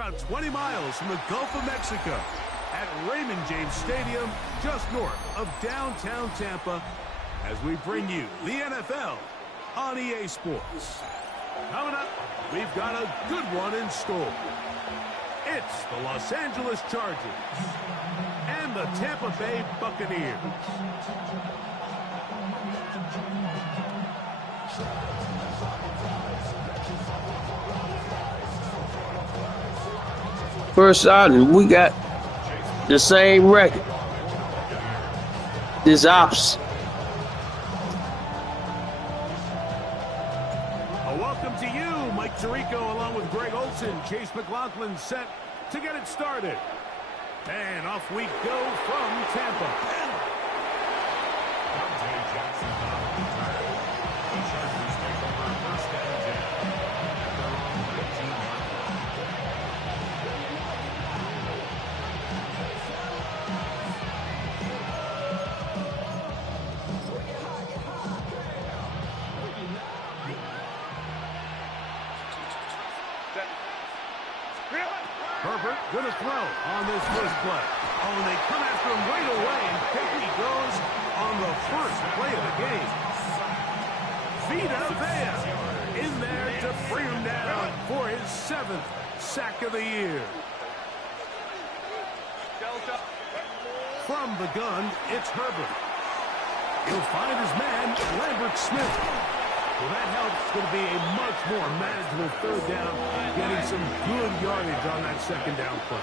about 20 miles from the Gulf of Mexico at Raymond James Stadium, just north of downtown Tampa, as we bring you the NFL on EA Sports. Coming up, we've got a good one in store. It's the Los Angeles Chargers and the Tampa Bay Buccaneers. First out, we got the same record. This ops. A welcome to you, Mike Tirico, along with Greg Olson. Chase McLaughlin set to get it started. And off we go from Tampa. Herbert gonna throw on this first play. Oh, and they come after him right away, and quickly goes on the first play of the game. Vita Vea in there to bring him down for his 7th sack of the year. From the gun, it's Herbert. He'll find his man, Lambert Smith. Well, that helps. It's going to be a much more manageable third down, getting some good yardage on that second down play.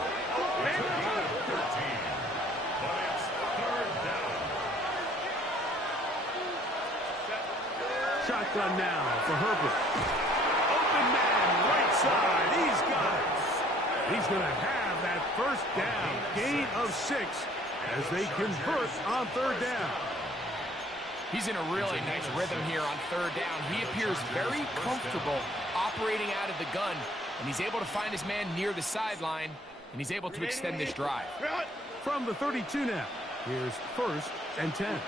Shotgun now for Herbert. Open man, right side. He's got it. He's going to have that first down, gain of 6, as they convert on third down. He's in a really nice rhythm here on third down. He appears very comfortable operating out of the gun, and he's able to find his man near the sideline, and he's able to extend this drive. From the 32 now, here's 1st and 10.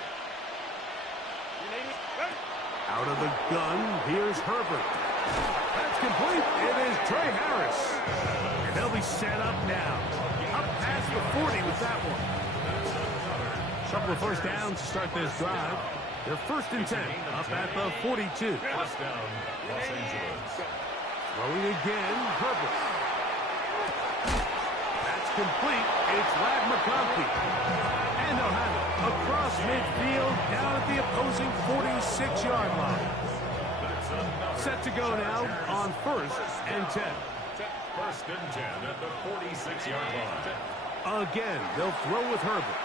Out of the gun, here's Herbert. That's complete. It is Trey Harris. And they'll be set up now. Up past the 40 with that one. Couple of first downs to start this drive. They're 1st and 10, up at the 42. First down, Los Angeles. Throwing again, Herbert. That's complete. It's Ladd McConkey. And they'll have it across midfield, down at the opposing 46-yard line. Set to go now on 1st and 10. 1st and 10 at the 46-yard line. Again, they'll throw with Herbert.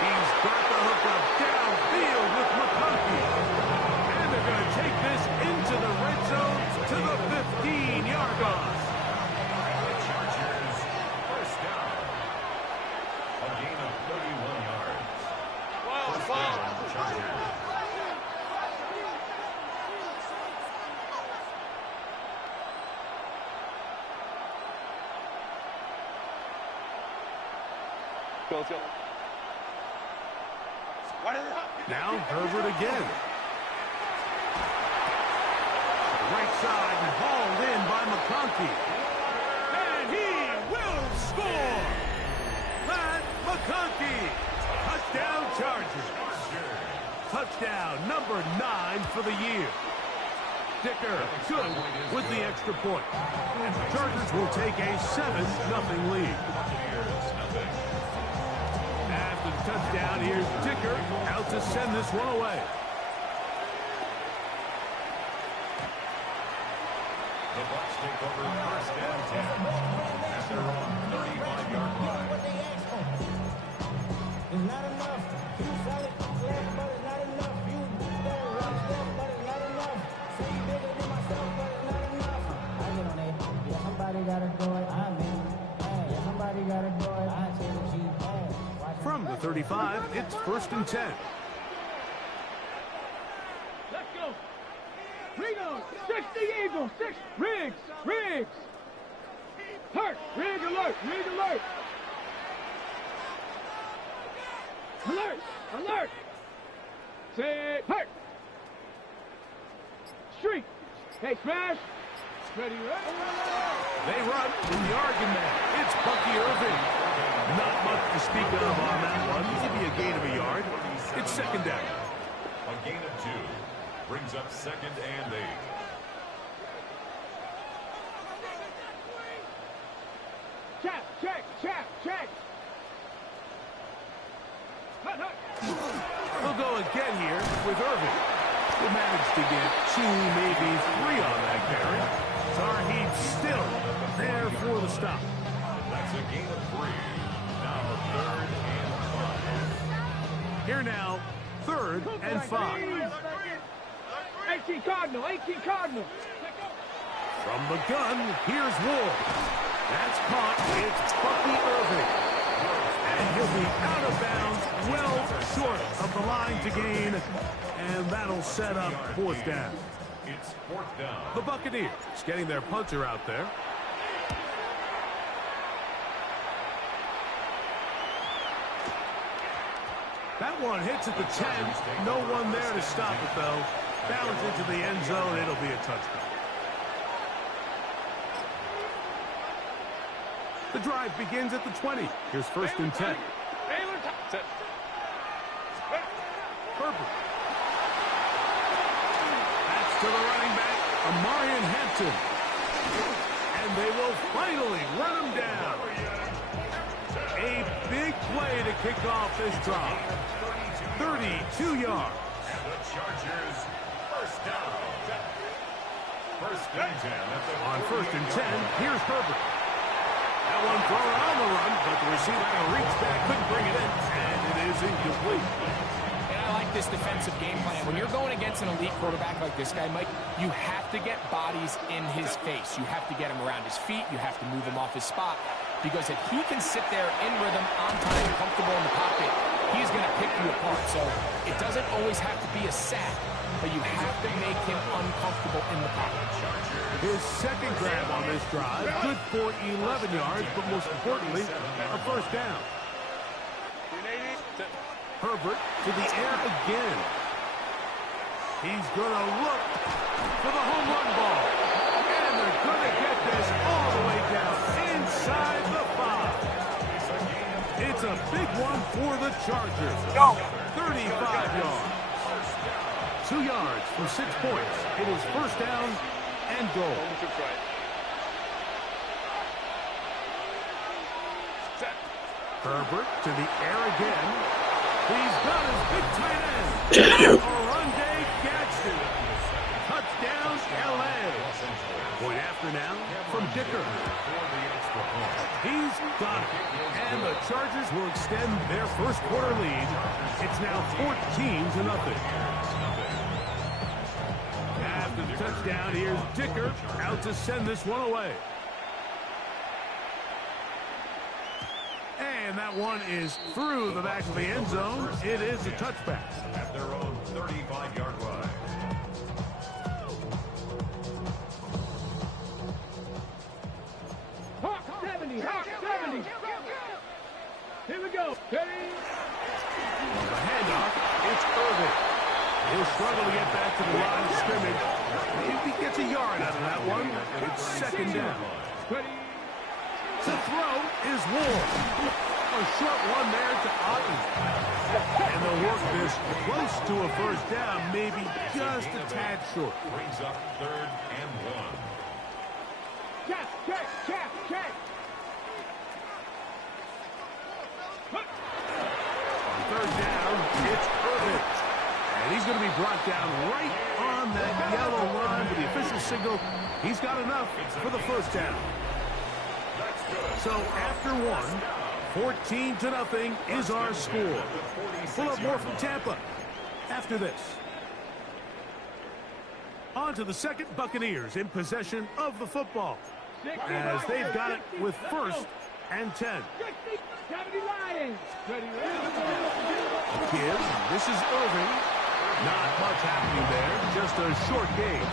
He's got the hook up downfield with McConkey. And they're going to take this into the red zone to the 15-yard line. Chargers, first down. A gain of 31 yards. First down, Chargers. Go. Now Herbert again. Right side and hauled in by McConkey. And he will score! Ladd McConkey! Touchdown Chargers. Touchdown number 9 for the year. Dicker good with the extra point. And the Chargers will take a 7-0 lead. After the touchdown, here's Dicker out to send this one away. The Bucs take over 1st and 10 at their own 35-yard line. It's not enough. You solid, left, but it's not enough. You better run step, but it's not enough. Say you bigger than myself, but it's not enough. I get on it. Yeah, somebody gotta do it. I'm in. Hey, yeah, somebody gotta do it. I say the G. Hey, from the 35, it's 1st and 10. Let's go. Reno, 6 the Eagles, 6. Riggs. Hurt. Riggs alert. Alert. Say hurt. Street. Hey, smash. Ready, ready. They run with the argument. It's Bucky Irving. Not much to speak of on that one. Maybe a gain of a yard. It's second down. A gain of 2 brings up 2nd and 8. Check, check, check, check. Hut, hut. We'll go again here with Irving. We'll manage to get 2, maybe 3 on that carry. Tarheed still there for the stop. That's a gain of 3. Now 3rd and 5. Here now, 3rd and 5. 18 Cardinal, 18 Cardinal. From the gun, here's Ward. That's caught. It's Bucky Irving. And he'll be out of bounds, well short of the line to gain. And that'll set up 4th down. It's 4th down. The Buccaneers getting their punter out there. That one hits at the 10. No one there to stop it, though. Bounds into the end zone. It'll be a touchdown. The drive begins at the 20. Here's 1st and 10. Herbert. That's to the running back, Amarian Hampton. And they will finally run him down. A big play to kick off this drive. 32 yards. And the Chargers, 1st down. 1st and 10. On 1st and 10, here's Herbert. That one thrown on the run, but the receiver had to reach back, couldn't bring it in, and it is incomplete. And I like this defensive game plan. When you're going against an elite quarterback like this guy, Mike, you have to get bodies in his face. You have to get him around his feet. You have to move him off his spot. Because if he can sit there in rhythm, on time, comfortable in the pocket, he's going to pick you apart. So it doesn't always have to be a sack, but you have to make him uncomfortable in the pocket. His 2nd grab on this drive, good for 11 yards, but most importantly, a 1st down. Herbert to the air again. He's going to look for the home run ball. And they're going to get this all the way down inside the 5. It's a big one for the Chargers. 35 yards. 2 yards for 6 points. It is 1st down and goal. Herbert to the air again. He's got his big tight end. Oronde Gadsden. Touchdown, L.A. Point after now from Dicker. He's got it. And the Chargers will extend their 1st quarter lead. It's now 14-0. After the touchdown, here's Dicker out to send this one away. And that one is through the back of the end zone. It is a touchback. At their own 35-yard line. Hawk 70, Hawk 70. Here we go. Ready? On the handoff, it's Irving. He'll struggle to get back to the line of scrimmage. If he gets a yard out of that one, it's 2nd down. Ready? To throw is Ward. A short one there to Otten. And they'll work this close to a 1st down, maybe just a tad short. Brings up 3rd and 1. Check, check, check, check. On 3rd down, it's Irving. And he's going to be brought down right on that yellow line with the official signal. He's got enough for the 1st down. So after one, 14-0 is our score. We'll have more from Tampa after this. On to the 2nd, Buccaneers in possession of the football, as they've got it with 1st and 10. 70 Lions. Ready, Kid, this is Irving. Not much happening there, just a short gain.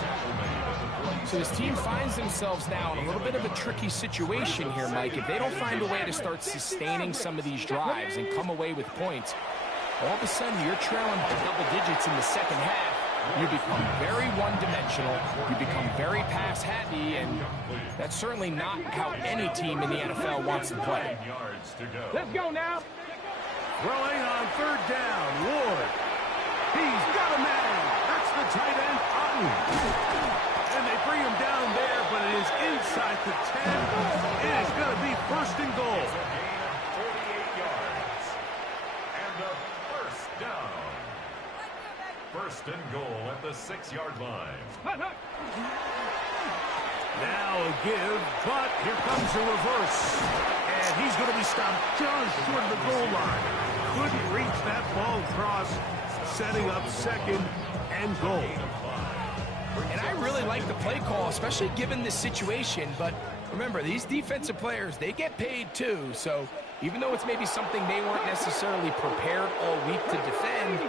So this team finds themselves now in a little bit of a tricky situation here, Mike. If they don't find a way to start sustaining some of these drives and come away with points, all of a sudden you're trailing by double digits in the 2nd half. you become very one-dimensional, you become very pass-happy, and that's certainly not how any team in the NFL wants to play. Let's go now. Throwing on third down, Ward. He's got a man. That's the tight end, Otten. And they bring him down there, but it is inside the 10. It is going to be first and goal. 48 yards. And a first down. First and goal at the 6-yard line. Now a give, but here comes a reverse. And he's going to be stopped just short of the goal line. Couldn't reach that ball across, setting up second and goal. And I really like the play call, especially given this situation. But remember, these defensive players, they get paid too. So even though it's maybe something they weren't necessarily prepared all week to defend,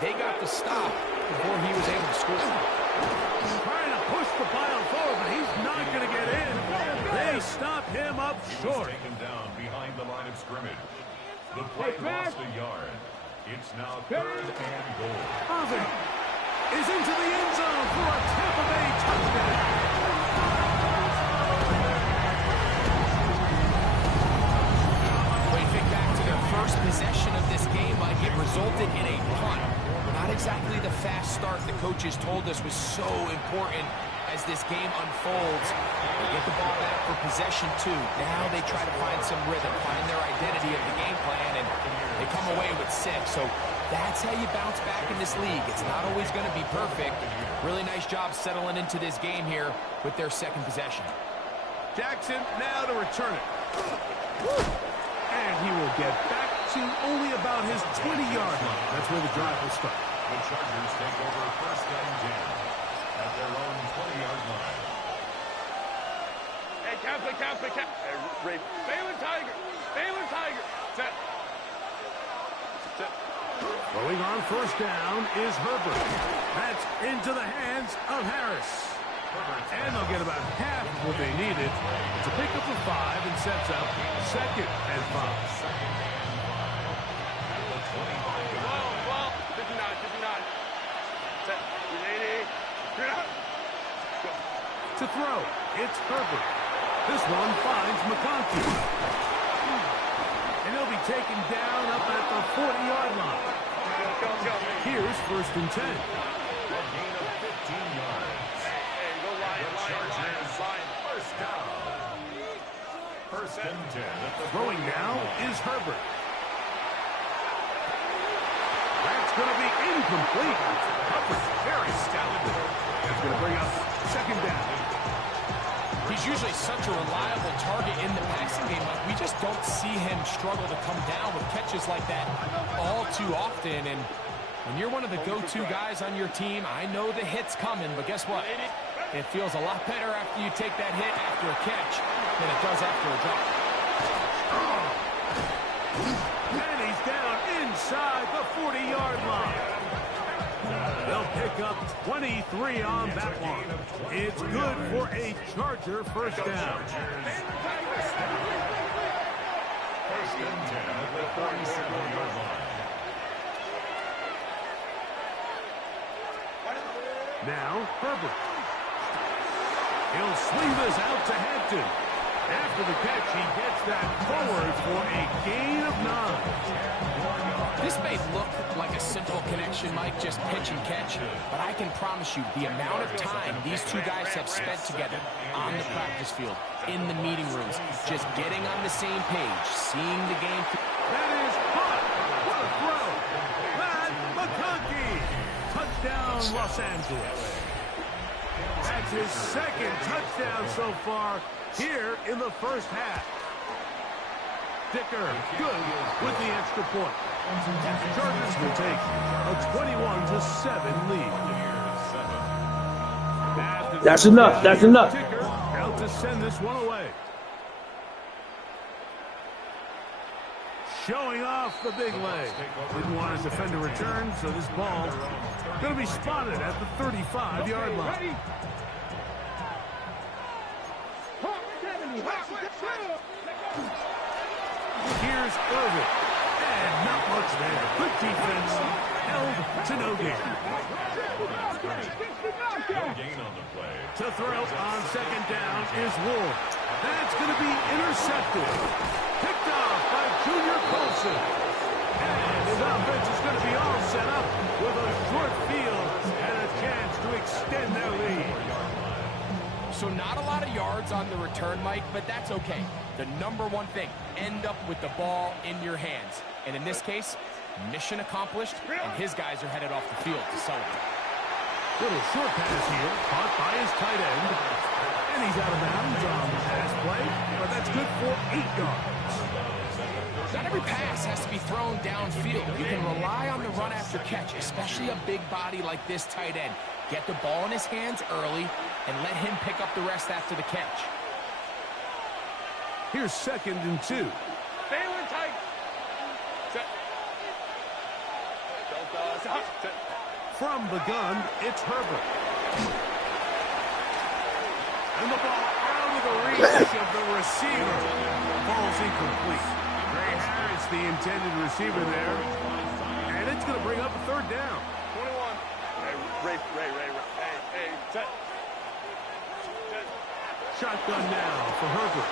they got the stop before he was able to score. Trying to push the pile forward, but he's not going to get in. They stop him up short. Taken down behind the line of scrimmage. The play lost a yard. It's now third and goal. Irving is into the end zone for a Tampa Bay touchdown. When you think back to their first possession of this game, Mike, it resulted in a punt. Not exactly the fast start the coaches told us was so important as this game unfolds. They get the ball back for possession two. Now they try to find some rhythm, find their identity of the game plan, and they come away with 6. So that's how you bounce back in this league. It's not always going to be perfect. Really nice job settling into this game here with their second possession. Jackson now to return it. And he will get back to only about his 20-yard line. That's where the drive will start. The Chargers take over first and 10 at their own 20-yard line. Hey, counter. Hey, Balin Tiger. Set. Going on first down is Herbert. That's into the hands of Harris. And they'll get about half of what they needed to pick up the 5 and sets up second and 5. Well, 59. Set. To throw, it's Herbert. This one finds McConkey. And he'll be taken down up at the 40-yard line. Go. Here's first and 10. A gain of 15 yards. Hey, go Lions. First down. First and 10 at the Throwing now is Herbert. That's going to be incomplete. Herbert, very stout. That's going to bring up second down. He's usually such a reliable target in the passing game. Like, we just don't see him struggle to come down with catches like that all too often. And when you're one of the go-to guys on your team, I know the hit's coming, but guess what? It feels a lot better after you take that hit after a catch than it does after a drop. And he's down inside the 40-yard line. They'll pick up 23 on that one. It's good for a Charger first down. First and 10 at the 47-yard line. Now, Herbert. He'll swing this out to Hampton. After the catch, he gets that forward for a gain of 9. This may look like a simple connection, Mike, just pitch and catch, but I can promise you the amount of time these two guys have spent together on the practice field, in the meeting rooms, just getting on the same page, seeing the game. That is hot. What a throw. Pat McConkey. Touchdown, Los Angeles. That's his second touchdown so far here in the first half. Dicker, good with the extra point. The Chargers will take a 21-7 lead. That's enough. That's enough. Dicker out to send this one away. Showing off the big leg. Didn't want his defender return, so this ball going to be spotted at the 35-yard line. Here's Irvin. And not much there. Good defense. held to no gain. No gain on the play. To throw on second down is Ward. That's going to be intercepted. Picked off by Junior Colson. And his offense is going to be all set up with a short field and a chance to extend their lead. So not a lot of yards on the return, Mike, but that's okay. The number one thing, end up with the ball in your hands. And in this case, mission accomplished, and his guys are headed off the field to celebrate. Little short pass here, caught by his tight end. And he's out of bounds on the pass play, but that's good for 8 yards. Not every pass has to be thrown downfield. You can rely on the run after catch, especially a big body like this tight end. Get the ball in his hands early and let him pick up the rest after the catch. Here's 2nd and 2. Baylor tight. From the gun, it's Herbert. And the ball out of the reach of the receiver. Ball's incomplete. Ray Harris, the intended receiver there. And it's going to bring up a 3rd down. 21. Ray. Hey, set. Shotgun now for Herbert.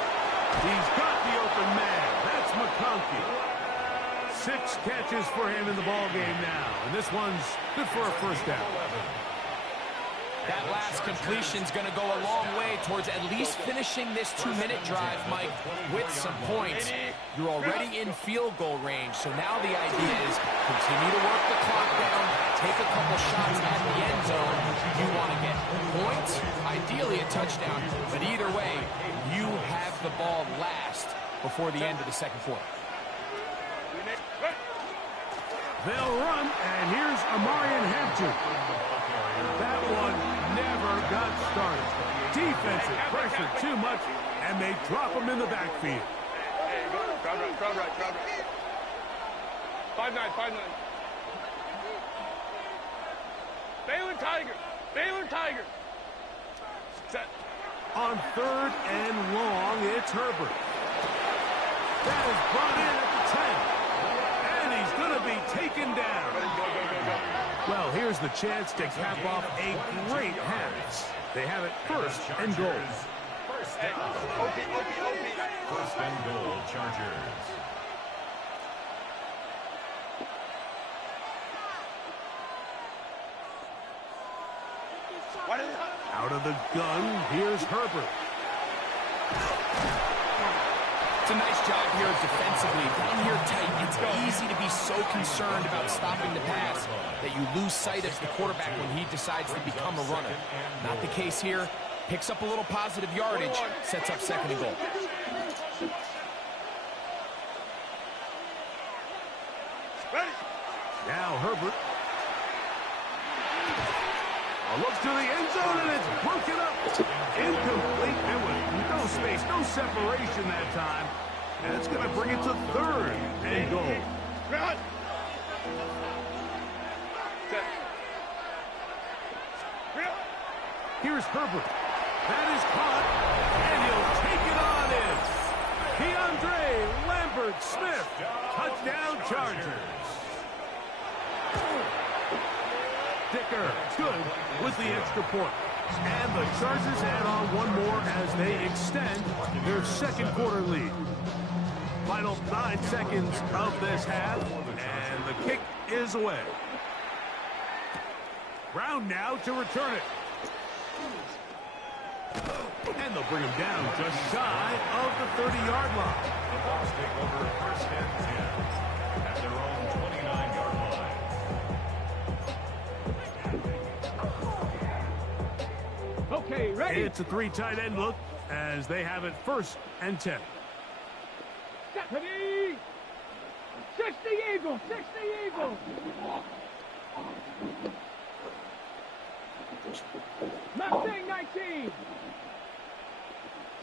He's got the open man. That's McConkey. 6 catches for him in the ball game now. And this one's good for a 1st down. That last completion's going to go a long way towards at least finishing this 2-minute drive, Mike, with some points. You're already in field goal range, so now the idea is continue to work the clock down, take a couple shots at the end zone. You want to get points, ideally a touchdown, but either way, you have the ball last before the end of the 2nd quarter. They'll run, and here's Amarian Hampton. That one never got started. Defensive pressure too much, and they drop him in the backfield. Crowd right. 5-9. Baylor Tiger. Set. On 3rd and long, it's Herbert. That is brought in at the 10. And he's going to be taken down. Well, here's the chance to cap off a great half. They have it 1st and goal. First down. First and goal, Chargers. Out of the gun, here's Herbert. It's a nice job here defensively. Down here tight, it's easy to be so concerned about stopping the pass that you lose sight of the quarterback when he decides to become a runner. Not the case here. Picks up a little positive yardage, sets up 2nd and goal. Now Herbert. Looks to the end zone, and it's broken up. Incomplete. There was no space, no separation that time. And it's going to bring it to 3rd and goal. Here's Herbert. That is caught, and he'll take it on in. Keandre Lambert-Smith. Touchdown Chargers. Dicker, good with the extra point. And the Chargers add on one more as they extend their 2nd quarter lead. Final 9 seconds of this half, and the kick is away. Brown now to return it. And they'll bring him down just shy of the 30-yard line. The Bucs take over 1st and 10 at their own 29-yard line. Okay, ready. It's a 3 tight end look as they have it 1st and 10. Ready. 60 Eagles. Mustang 19.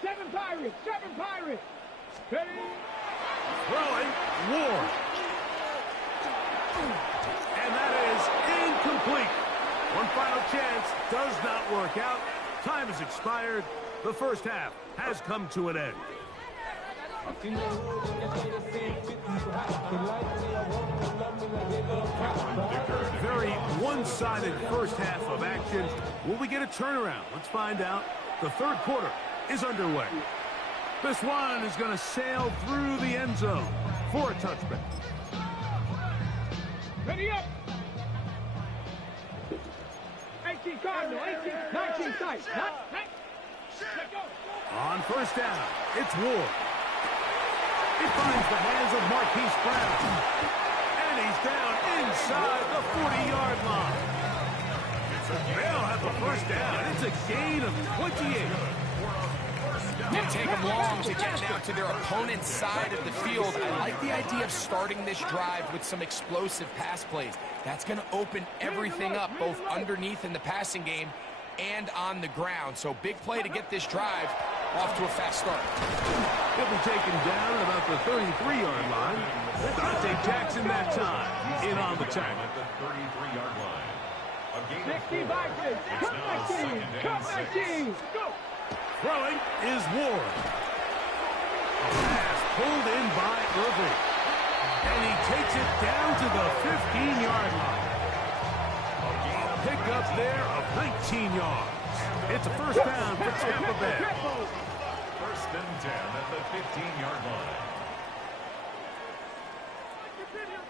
7 Pirates. Ready. Throwing, Ward. And that is incomplete. One final chance does not work out. Time has expired. The 1st half has come to an end. Dicker one-sided first half of action. Will we get a turnaround? Let's find out. The third quarter is underway. This one is going to sail through the end zone for a touchback. Ready up. 18 Cardinal, 18, 19 tight. On first down, it's Ward. He finds the hands of Marquise Brown. And he's down inside the 40-yard line. They'll have the first down. It's a gain of 28. Didn't take them long to get down to their opponent's side of the field. I like the idea of starting this drive with some explosive pass plays. That's going to open everything up, both underneath in the passing game and on the ground. So big play to get this drive off to a fast start. He'll be taken down at about the 33-yard line. Dante Jackson that time in on the tackle. At the 33-yard line. A gain of 60 by 6. Cut my team. Cut my team. Go. Throwing is Ward. A pass pulled in by Irving. And he takes it down to the 15-yard line. A pickup there of 19 yards. It's a first down for Tampa Bay. First and 10 at the 15-yard line.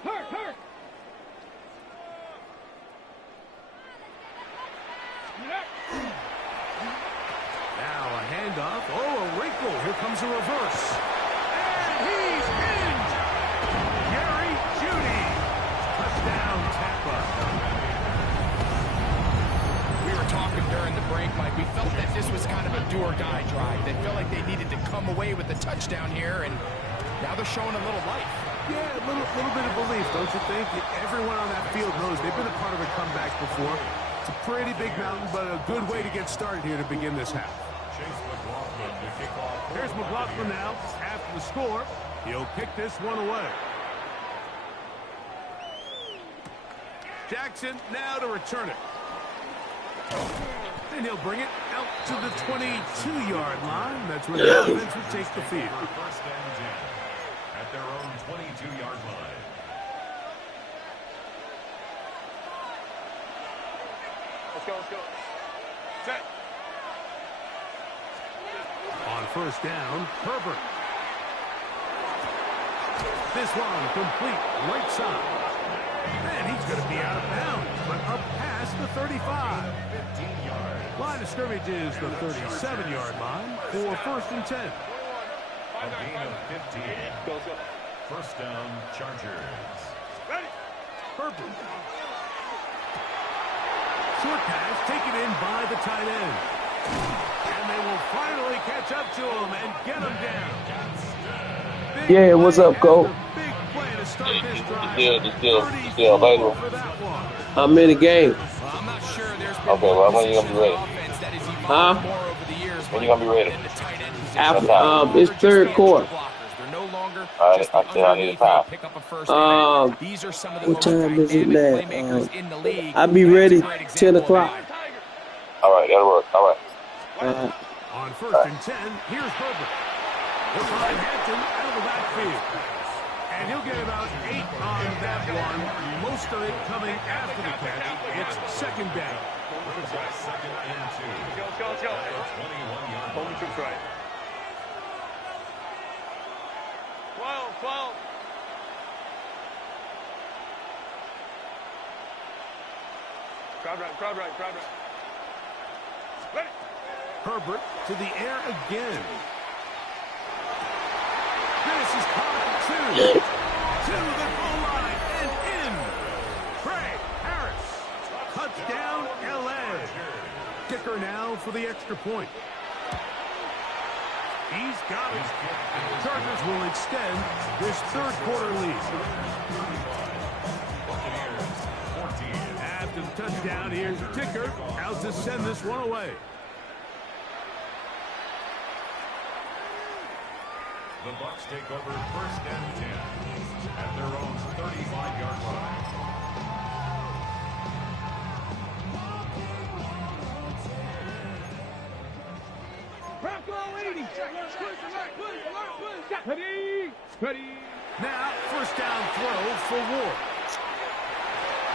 Hurt. Now a handoff. Oh, a wrinkle. Here comes a reverse. And he's in. Gary Judy. Touchdown, Tampa. We were talking during the break, Mike. We felt that this was kind of a do-or-die drive. They felt like they needed to come away with the touchdown here, and now they're showing a little life. Yeah, a little bit of belief, don't you think? Everyone on that field knows they've been a part of a comeback before. It's a pretty big mountain, but a good way to get started here to begin this half. Chase McLaughlin to kick off. Here's McLaughlin now. After the score, he'll kick this one away. Jackson now to return it. And he'll bring it out to the 22-yard line. That's where the offense will take the field. First and 10 at their own 22-yard line. Let's go. Set. On first down, Herbert. This one complete right side. And he's going to be out of bounds, but up past the 35. 15 yards. Line of scrimmage is the 37-yard line for first and 10. A gain of 15. First down, Chargers. Herbert. Short pass taken in by the tight end. And they will finally catch up to him and get him down. Big Yeah, what's up, Cole? Big play to start this drive. Still available. For that one. I'm in the game. Well, I'm not sure there's been Okay, well, when are you gonna be ready? offense that has evolved Huh? more over the years. When you gonna be ready? In the tight end position. After, it's third quarter. They're no longer I just said I need underneath time. to pick up a first down. These are some of the What most time is it dynamic now? playmakers in the league. I'll be That's a ready great 10 example of o'clock. that. All right, that'll work. All right. On first and 10, here's Herbert. He'll find Hampton out of the backfield. And he'll get about 8 on that one. Most of it coming after the catch. It's second down. Second and 2. Let's go. 21-yard Home line. troops right. 12. Crowd right. Ready. Herbert to the air again. This is caught to the goal line and in. Trey Harris. Touchdown, L.A. Kicker now for the extra point. He's got it. And the Chargers will extend this third quarter lead. Buccaneers 14. After the touchdown, here's the kicker. Out to send this one away. The Bucs take over first and 10 at their own 35-yard line. Bronco 80. Ready. Now, first down throw for Ward.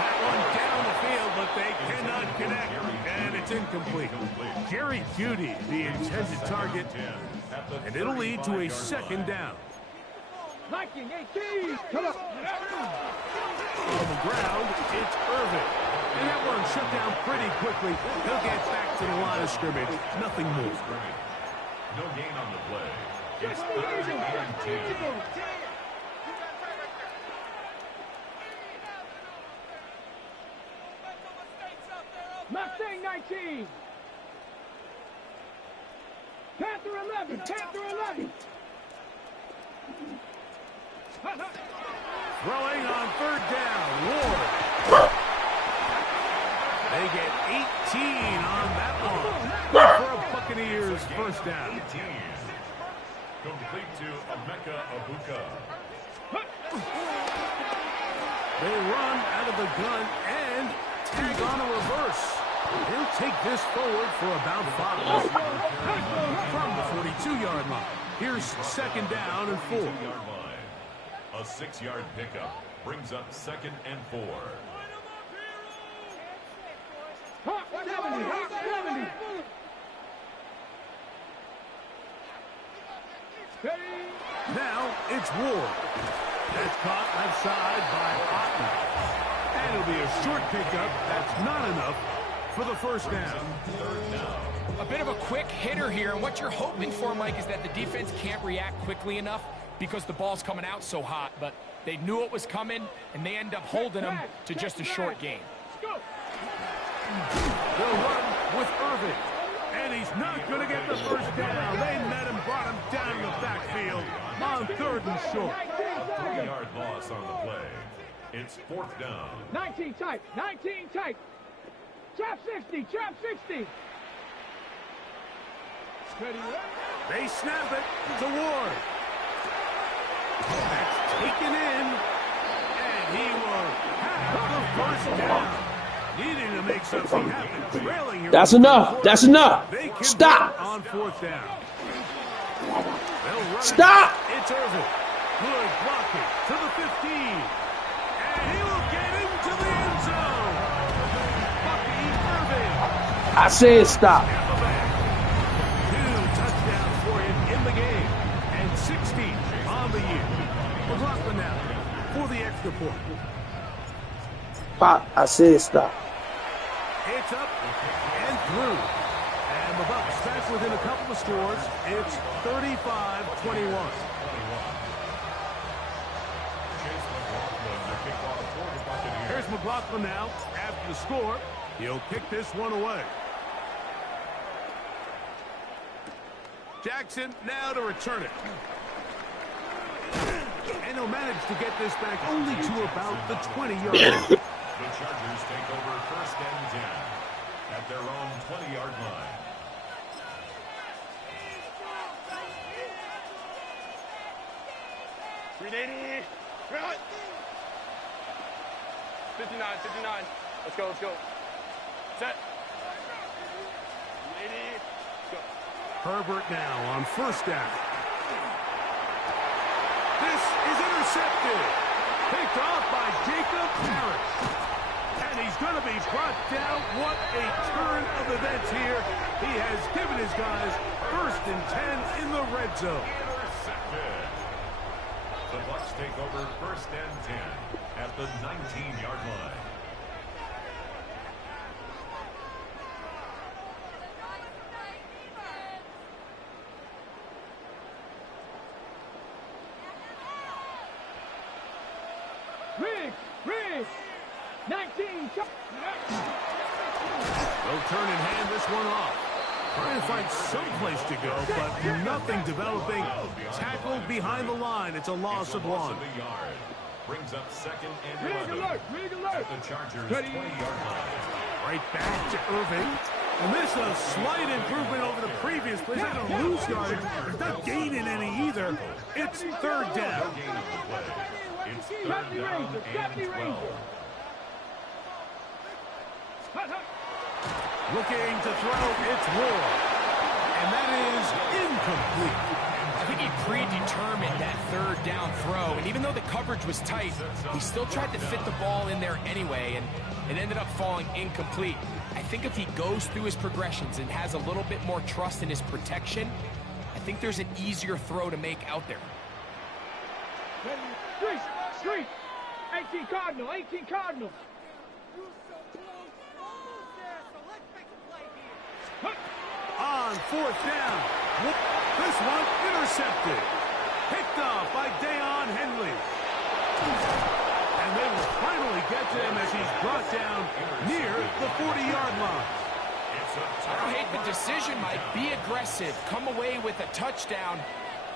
That one down the field, but they cannot connect, and it's incomplete. Jerry Jeudy, the intended target, and it'll lead to a second down. 19, 18, come on. On the ground, it's Irvin. And that one shut down pretty quickly. He'll get back to the line of scrimmage. Nothing more. No gain on the play. It's Just the third Eagles, and just the 10. Eagles. Mustang 19. Panther 11, Panther 11. Throwing on third down. Ward. They get 18 on that one. Good for a Buccaneers first down. 18. Complete to Emeka Egbuka. They run out of the gun and tag on a reverse. He'll take this forward for about 5. From the 42-yard line. Here's second down and 4. 42-yard line. A 6-yard pickup brings up second and 4. Hawk 70, Hawk 70. Now it's Ward. That's caught outside by Otten. And it'll be a short pickup. That's not enough for the first down. A bit of a quick hitter here, and what you're hoping for, Mike, is that the defense can't react quickly enough because the ball's coming out so hot, but they knew it was coming, and they end up holding them to just a short gain. They'll run with Irvin. And he's not going to get the first down. They met him, brought him down the backfield on third and short. 3-yard loss on the play. It's fourth down. 19 tight, 19 tight. Trap 60, trap 60. They snap it to Ward. That's taken in. And he will have the first down. Needing to make something happen. Trailing here. That's enough. That's enough. They can Stop. on fourth down. They'll run Stop. It. It's Irvin. Good blocking to the 15. And he will get into the end zone. Bucky Irvin. I said stop. Two touchdowns for him in the game. And 60 on the year. McLaughlin now for the extra point. Pop, I said stop. It's up and through. And the Bucs back within a couple of scores. It's 35-21. Here's McLaughlin now. After the score, he'll kick this one away. Jackson now to return it. And he'll manage to get this back only to about the 20-yard line. The Chargers take over first and 10 at their own 20-yard line. Ready? Right. 59, 59. Let's go, let's go. Set. Ready? Go. Herbert now on first down. This is intercepted. Picked off by Jacob Harris. And he's going to be brought down. What a turn of events here. He has given his guys first and 10 in the red zone. Intercepted. The Bucs take over first and 10 at the 19-yard line. Riggs, 19. They'll turn and hand this one off. Trying to find some place to go, but nothing developing. Tackled behind the line. It's a loss of one. A yard. Brings up second and Rig 11 alert, rig alert. at the Chargers' 20-yard line. Right back to Irving. And this is a slight improvement over the previous play. They don't lose yardage. It's not gaining any either. It's third down. No gain on the play. It's third down and 12. Looking to throw, it's Ward. And that is incomplete. I think he predetermined that third down throw, and even though the coverage was tight, he still tried to fit the ball in there anyway, and it ended up falling incomplete. I think if he goes through his progressions and has a little bit more trust in his protection, I think there's an easier throw to make out there. Street. 18 Cardinal, 18 Cardinal. On fourth down. This one intercepted. Picked off by Deion Henley. And they will finally get to him as he's brought down near the 40-yard line. I don't hate the decision, Mike. Be aggressive. Come away with a touchdown.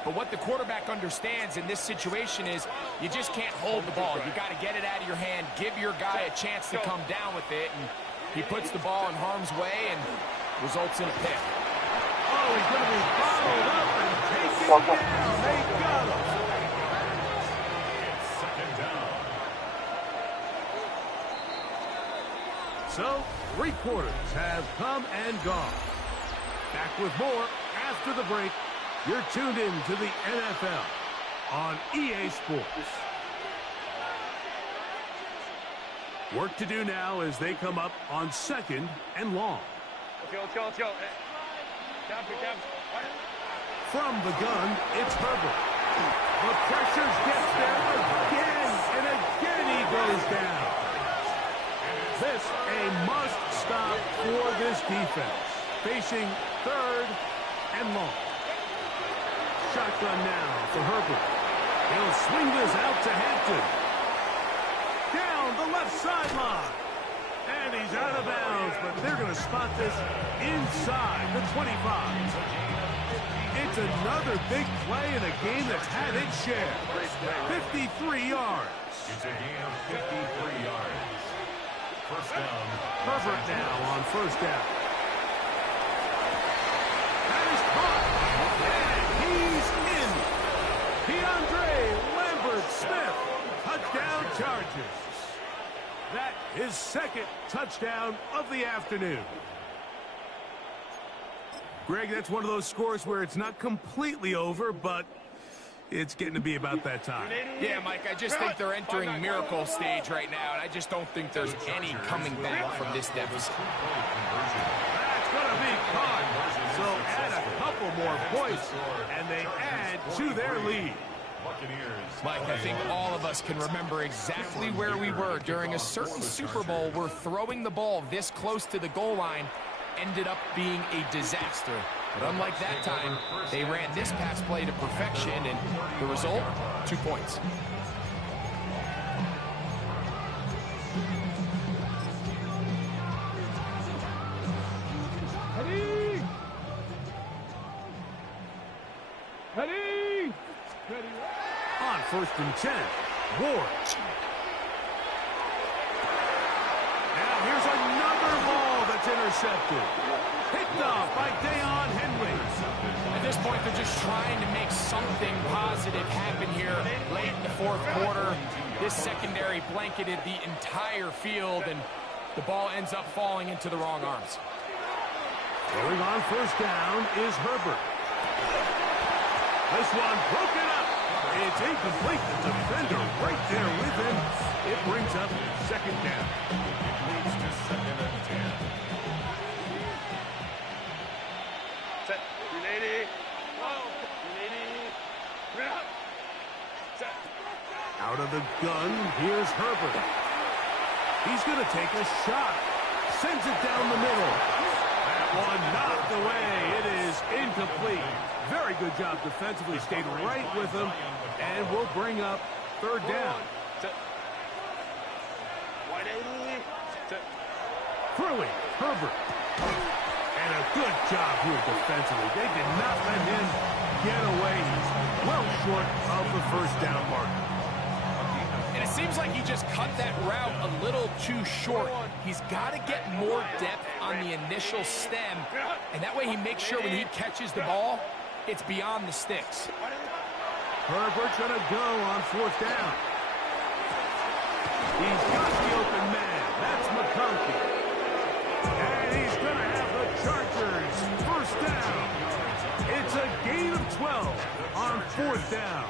But what the quarterback understands in this situation is you just can't hold the ball. You got to get it out of your hand, give your guy a chance to come down with it, and he puts the ball in harm's way and results in a pick. Oh, he's going to be bottled up and taken down. They got him. It's second down. So, 3 quarters have come and gone. Back with more after the break. You're tuned in to the NFL on EA Sports. Work to do now as they come up on 2nd and long. Let's go. From the gun, it's Herbert. The pressure gets there again, and again he goes down. This a must-stop for this defense. Facing 3rd and long. Shotgun now for Herbert. He'll swing this out to Hampton. Down the left sideline. And he's out of bounds, but they're going to spot this inside the 25. It's another big play in a game that's had its share. 53 yards. It's a gain of 53 yards. First down. Herbert now on first down. That is caught. And he's in. DeAndre Lambert-Smith. Touchdown Chargers. That is 2nd touchdown of the afternoon. Greg, that's one of those scores where it's not completely over, but it's getting to be about that time. Yeah, Mike, I just think they're entering miracle stage right now, and I just don't think there's any coming back from this deficit. That's going to be caught. So add a couple more points, and they add to their lead. Mike, I think all of us can remember exactly where we were during a certain Super Bowl where throwing the ball this close to the goal line ended up being a disaster. But unlike that time, they ran this pass play to perfection, and the result, 2 points. Ready. On 1st and 10, Ward. Now here's another ball that's intercepted. Picked off by Deion Henley. At this point, they're just trying to make something positive happen here late in the 4th quarter. This secondary blanketed the entire field, and the ball ends up falling into the wrong arms. Going on first down is Herbert. This one broken up. It's incomplete. The defender right there with him. It brings up 2nd down. It leads to 2nd and 10. Set. 380. 380. Set. Out of the gun, here's Herbert. He's going to take a shot. Sends it down the middle. That one knocked away. It is incomplete. Very good job defensively. Stayed right with him. And we'll bring up 3rd down. Set. 180. Set. Throwing, Herbert. And a good job here defensively. They did not let him get away. He's well short of the 1st down marker. And it seems like he just cut that route a little too short. He's got to get more depth on the initial stem, and that way he makes sure when he catches the ball, it's beyond the sticks. Herbert's going to go on 4th down. He's got the open man. That's McConkey. And he's going to have the Chargers 1st down. It's It's a gain of 12 on 4th down.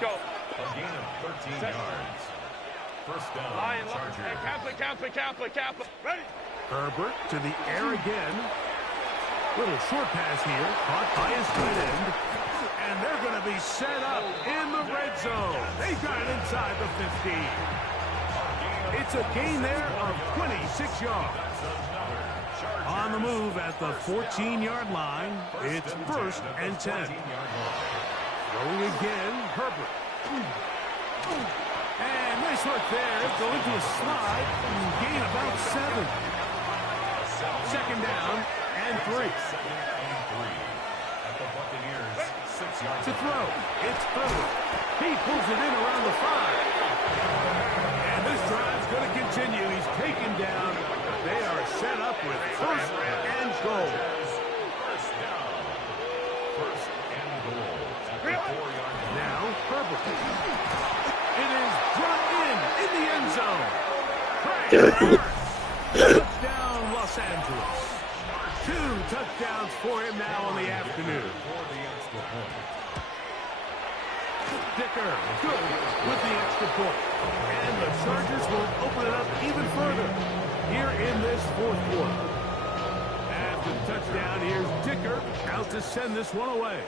Go. A gain of 13 yards. First down, Lion, Chargers. Kaplan. Ready? Herbert to the air again. Little short pass here, caught by his tight end. And they're going to be set up in the red zone. They got it inside the 15. It's a gain there of 26 yards. On the move at the 14-yard line, it's 1st and 10. Going again, Herbert. And nice work there. Go into a slide and gain about 7. 2nd down and 3. At the Buccaneers, 6 yards. To throw, it's Herbert. He pulls it in around the 5. And this drive's going to continue. He's taken down. They are set up with 1st and goal. First down. 1st and goal. At the 4-yard line. Now, Herbert. It is brought in the end zone. Touchdown, Los Angeles. 2 touchdowns for him now on the afternoon. For the extra point. Dicker, good with the extra point. And the Chargers will open it up even further here in this 4th quarter. After the touchdown, here's Dicker out to send this one away.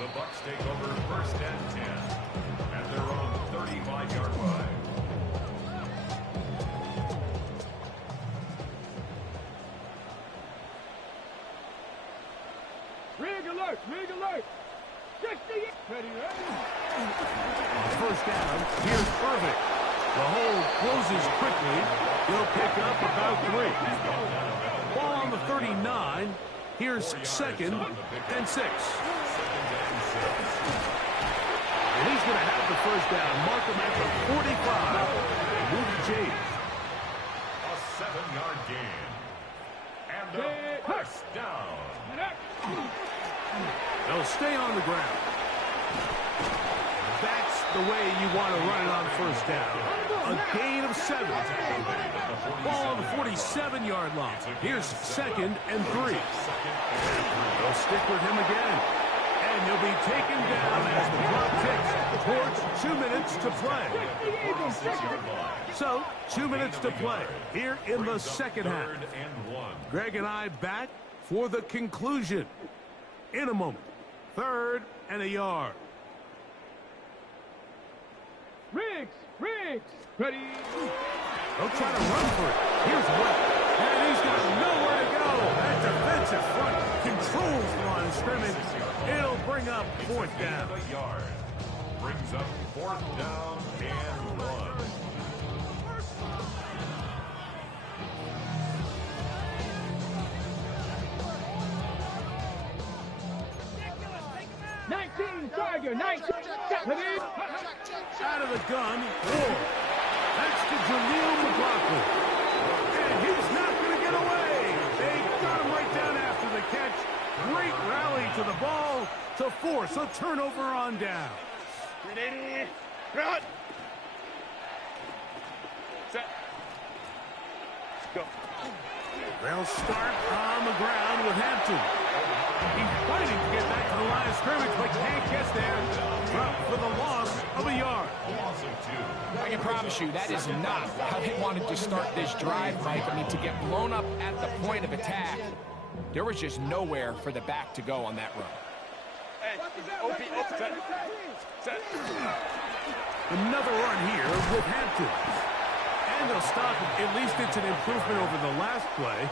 The Bucs take over 1st and 10 at their own 35-yard line. Rig alert. 60. Ready. On 1st down, here's Irving. The hold closes quickly. He'll pick up about 3. Ball on the 39. Here's 2nd and 6. And he's going to have the 1st down. Mark him at the 45. Move the change. A 7-yard gain. And a 1st down. They'll stay on the ground. That's the way you want to run it on 1st down. A gain of 7. Ball on the 47-yard line. Here's 2nd and 3. They'll stick with him again. And he'll be taken down as the clock ticks towards 2 minutes to play. So, 2 minutes to play here in the 2nd half. Greg and I back for the conclusion in a moment. 3rd and a yard. Riggs. Ready. They'll try to run for it. Here's Webb. And he's got nowhere to go. That defensive front controls the line of scrimmage. It'll bring up 4th down. A yard. Brings up 4th down and 1. Tiger, 19. Out of the gun, Ward. That's to Jaleel McLaughlin. And he's not going to get away. They got him right down after the catch. Great rally to the ball to force a turnover on down. Ready. Run. Set. Go. They'll start on the ground with Hampton. He's fighting to get back to the line of scrimmage, but can't get there. Drop for the loss of a yard. I can promise you that is not how they wanted to start this drive, Mike. I mean, to get blown up at the point of attack, there was just nowhere for the back to go on that run. Hey, OP, set. Another run here with Hampton. And they'll stop it. At least it's an improvement over the last play.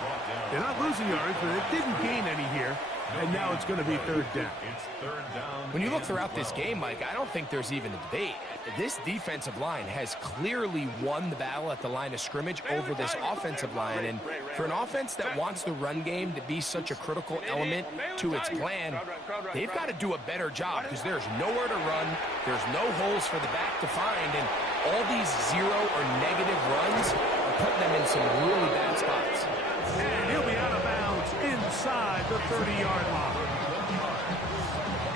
They're not losing yards, but it didn't gain any here. And now it's going to be 3rd down. It's 3rd down. When you look throughout this game, Mike, I don't think there's even a debate. This defensive line has clearly won the battle at the line of scrimmage over this offensive line. And for an offense that wants the run game to be such a critical element to its plan, they've got to do a better job because there's nowhere to run. There's no holes for the back to find. And all these 0 or negative runs are putting them in some really bad spots. And he'll be out of bounds inside the 30-yard line.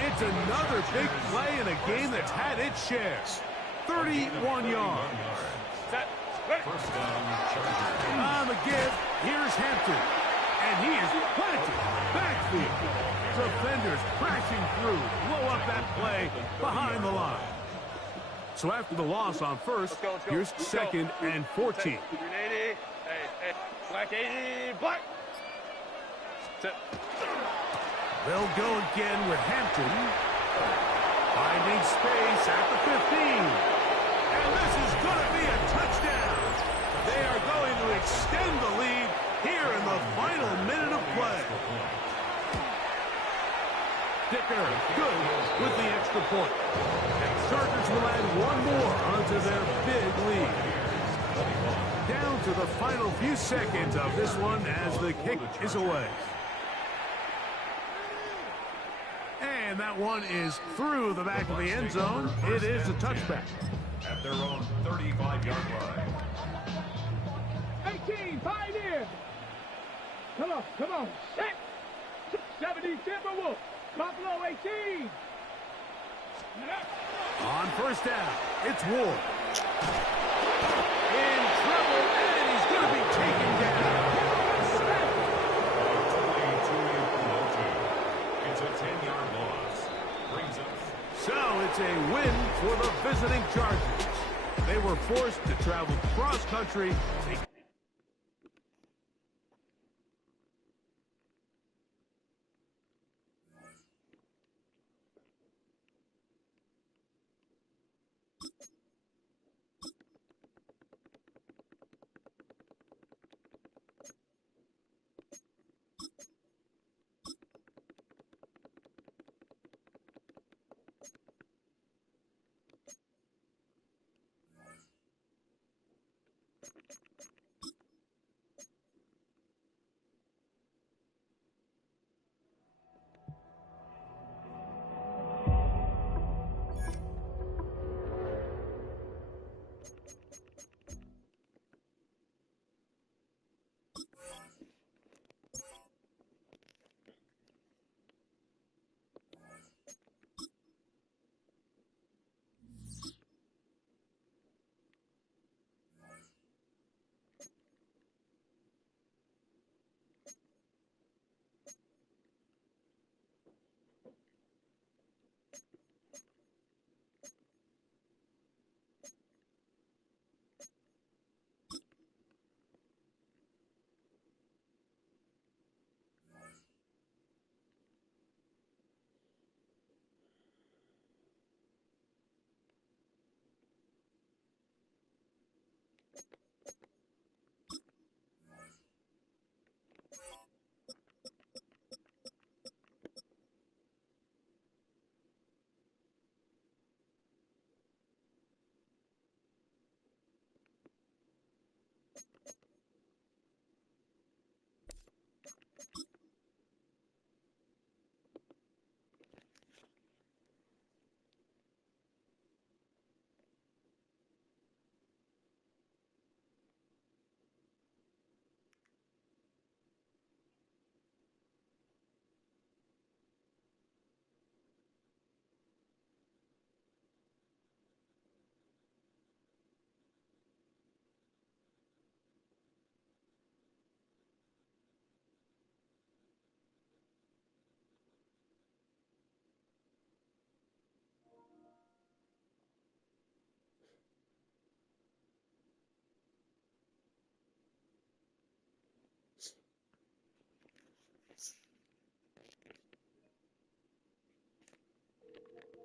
It's another big play in a game that's had its shares. 31 yards. Set. First down, Chargers. On the give, Here's Hampton, and he is planted backfield. Defenders crashing through, blow up that play behind the line. So after the loss on first, here's second and 14. 380. Hey, black 80, black. They'll go again with Hampton. Finding space at the 15. And this is going to be a touchdown. They are going to extend the lead here in the final minute of play. Dicker, good with the extra point. And Chargers will add one more onto their big lead. Down to the final few seconds of this one as the kick is away. And that one is through the back of the end zone. It is a touchback. At their own 35-yard line. 18, pioneer. Come on, set. 70 Timberwolves. Buffalo 18. On first down, it's Ward. In trouble, and he's going to be taken down. It's a 10-yard loss. Brings us. So it's a win for the visiting Chargers. They were forced to travel cross-country, take